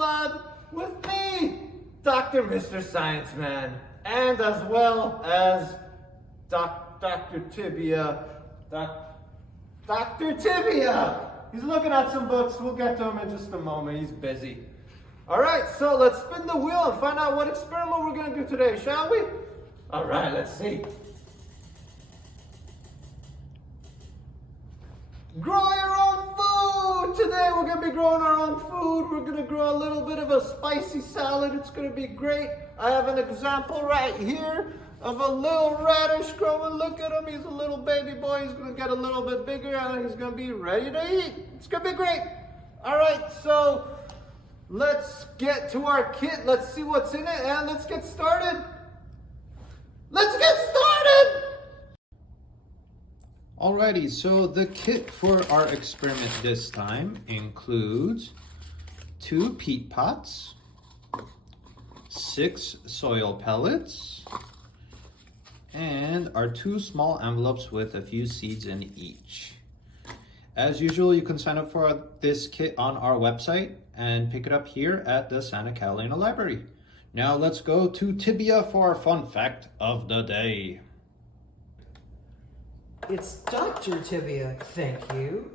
Lab with me, Dr. Mr. Science Man, and as well as Dr. Tibia. Dr. Tibia! He's looking at some books. We'll get to him in just a moment. He's busy. All right, so let's spin the wheel and find out what experiment we're going to do today, shall we? All right, let's see. Grow your own food! Today we're going to be growing our own food. We're going to grow a little bit of a spicy salad. It's going to be great. I have an example right here of a little radish growing. Look at him. He's a little baby boy. He's going to get a little bit bigger and he's going to be ready to eat. It's going to be great. All right, so let's get to our kit. Let's see what's in it and let's get started. Let's get started! Alrighty, so the kit for our experiment this time includes 2 peat pots, 6 soil pellets, and our 2 small envelopes with a few seeds in each. As usual, you can sign up for this kit on our website and pick it up here at the Santa Catalina Library. Now let's go to Tibia for our fun fact of the day. It's Dr. Tibia, thank you.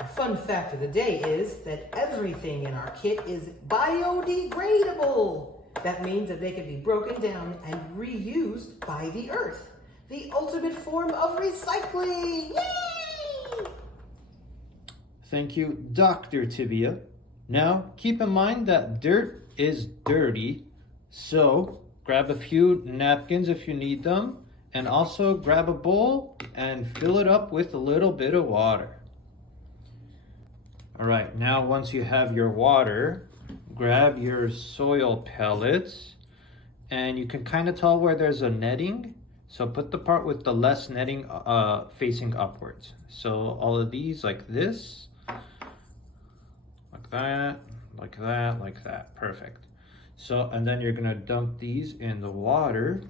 A fun fact of the day is that everything in our kit is biodegradable. That means that they can be broken down and reused by the earth. The ultimate form of recycling. Yay! Thank you, Dr. Tibia. Now, keep in mind that dirt is dirty, so grab a few napkins if you need them, and also grab a bowl and fill it up with a little bit of water. All right, now once you have your water, grab your soil pellets, and you can kind of tell where there's a netting. So put the part with the less netting facing upwards. So all of these like this, like that, like that, like that. Perfect. So, and then you're gonna dump these in the water,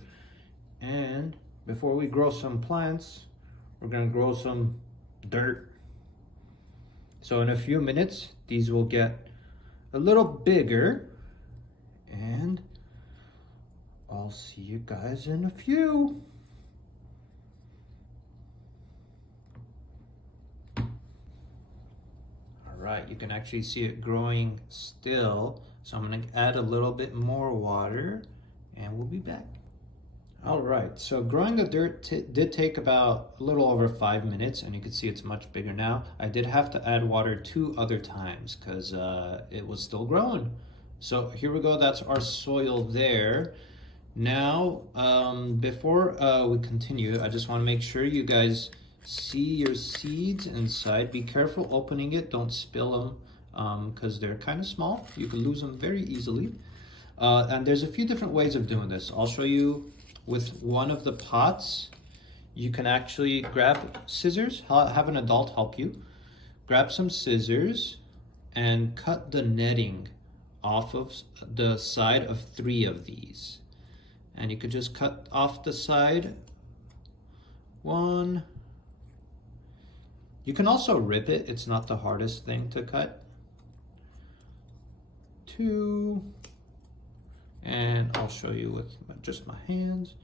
and before we grow some plants, we're gonna grow some dirt. So in a few minutes, these will get a little bigger, and I'll see you guys in a few. All right, you can actually see it growing still. So I'm gonna add a little bit more water and we'll be back. All right, so growing the dirt did take about a little over 5 minutes, and you can see it's much bigger now. I did have to add water 2 other times because it was still growing. So here we go, that's our soil there. Now, before we continue, I just want to make sure you guys see your seeds inside. Be careful opening it, don't spill them because they're kind of small. You can lose them very easily. And there's a few different ways of doing this. I'll show you. With one of the pots, you can actually grab scissors, have an adult help you. Grab some scissors and cut the netting off of the side of 3 of these. And you could just cut off the side 1. You can also rip it, it's not the hardest thing to cut. 2. And I'll show you with just my hands.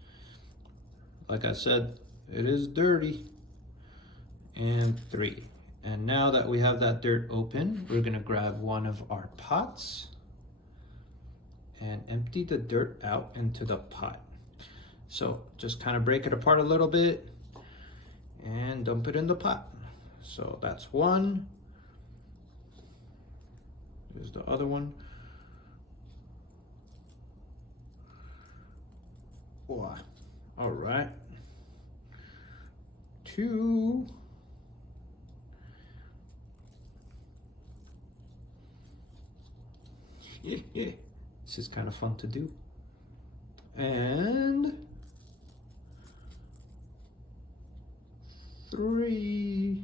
Like I said, it is dirty. And 3. And now that we have that dirt open, we're gonna grab one of our pots and empty the dirt out into the pot. So just kind of break it apart a little bit and dump it in the pot. So that's 1. Here's the other one. Wow. All right. 2. Yeah. This is kind of fun to do. And 3.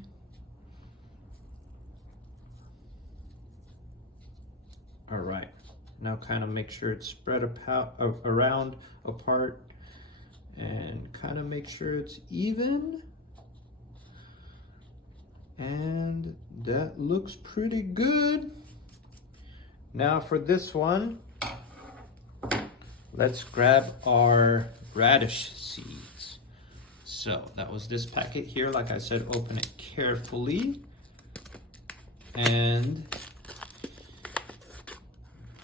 All right. Now kind of make sure it's spread around apart and kind of make sure it's even. And that looks pretty good. Now for this one, let's grab our radish seeds. So that was this packet here. Like I said, open it carefully. And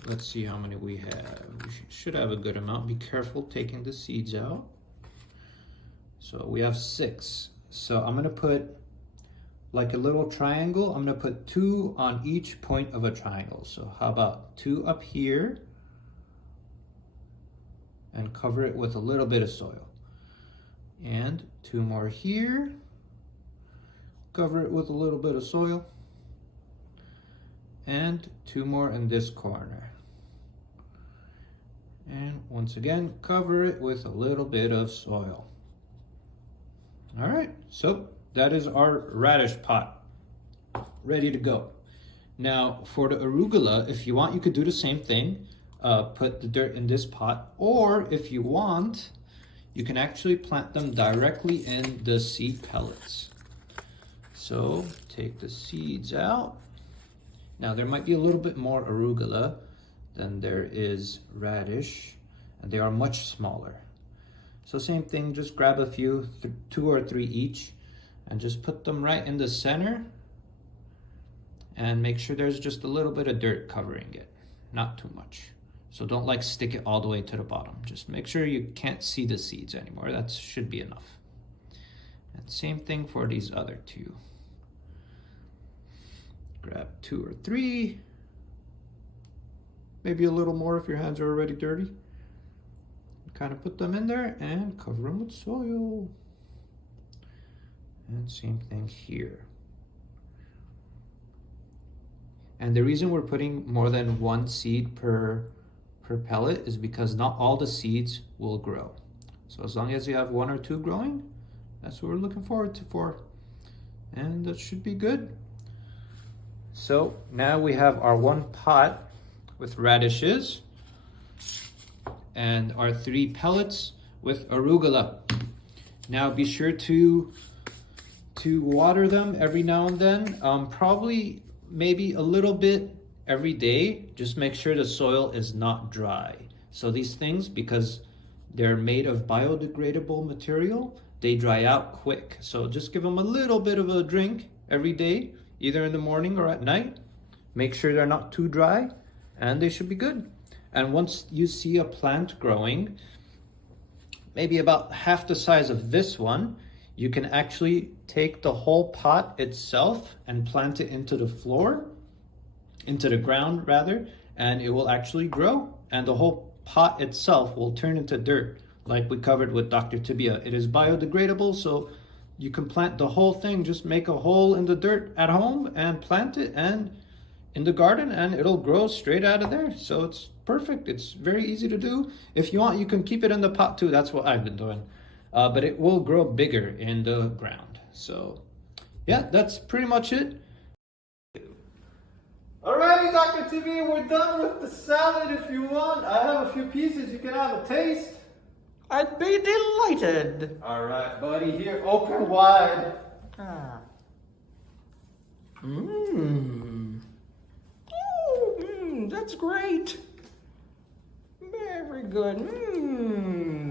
let's see how many we have. We should have a good amount. Be careful taking the seeds out. So we have 6. So I'm gonna put like a little triangle. I'm gonna put 2 on each point of a triangle. So how about 2 up here and cover it with a little bit of soil. And 2 more here, cover it with a little bit of soil. And 2 more in this corner. And once again, cover it with a little bit of soil. All right, so that is our radish pot ready to go. Now for the arugula, if you want, you could do the same thing. Put the dirt in this pot, or if you want, you can actually plant them directly in the seed pellets. So take the seeds out. Now there might be a little bit more arugula than there is radish, and they are much smaller. So same thing, just grab a few, 2 or 3 each, and just put them right in the center, and make sure there's just a little bit of dirt covering it, not too much. So don't like stick it all the way to the bottom. Just make sure you can't see the seeds anymore. That should be enough. And same thing for these other 2. Grab 2 or 3, maybe a little more if your hands are already dirty. Kind of put them in there and cover them with soil. And same thing here. And the reason we're putting more than 1 seed per pellet is because not all the seeds will grow. So as long as you have 1 or 2 growing, that's what we're looking forward to for. And that should be good. So now we have our 1 pot with radishes and our 3 pellets with arugula. Now be sure to water them every now and then, probably maybe a little bit every day. Just make sure the soil is not dry. So these things, because they're made of biodegradable material, they dry out quick. So just give them a little bit of a drink every day, either in the morning or at night. Make sure they're not too dry, and they should be good. And once you see a plant growing, maybe about half the size of this one, you can actually take the whole pot itself and plant it into the floor, into the ground rather, and it will actually grow. And the whole pot itself will turn into dirt, like we covered with Dr. Tibia. It is biodegradable, so you can plant the whole thing. Just make a hole in the dirt at home and plant it and in the garden, and it'll grow straight out of there. So it's perfect. It's very easy to do. If you want, you can keep it in the pot too. That's what I've been doing. But it will grow bigger in the ground. So yeah, that's pretty much it. Alrighty, Dr. TV, we're done with the salad. If you want, I have a few pieces. You can have a taste. I'd be delighted. Alright, buddy, here, open wide. That's great. Very good.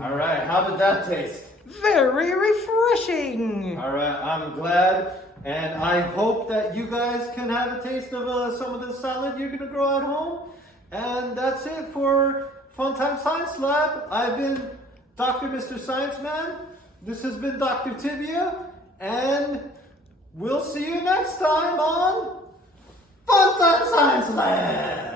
Alright, how did that taste? Very refreshing. Alright, I'm glad. And I hope that you guys can have a taste of some of the salad you're going to grow at home. And that's it for Funtime Science Lab. I've been Dr. Mr. Science Man. This has been Dr. Tibia. And we'll see you next time on Funtime Science Lab.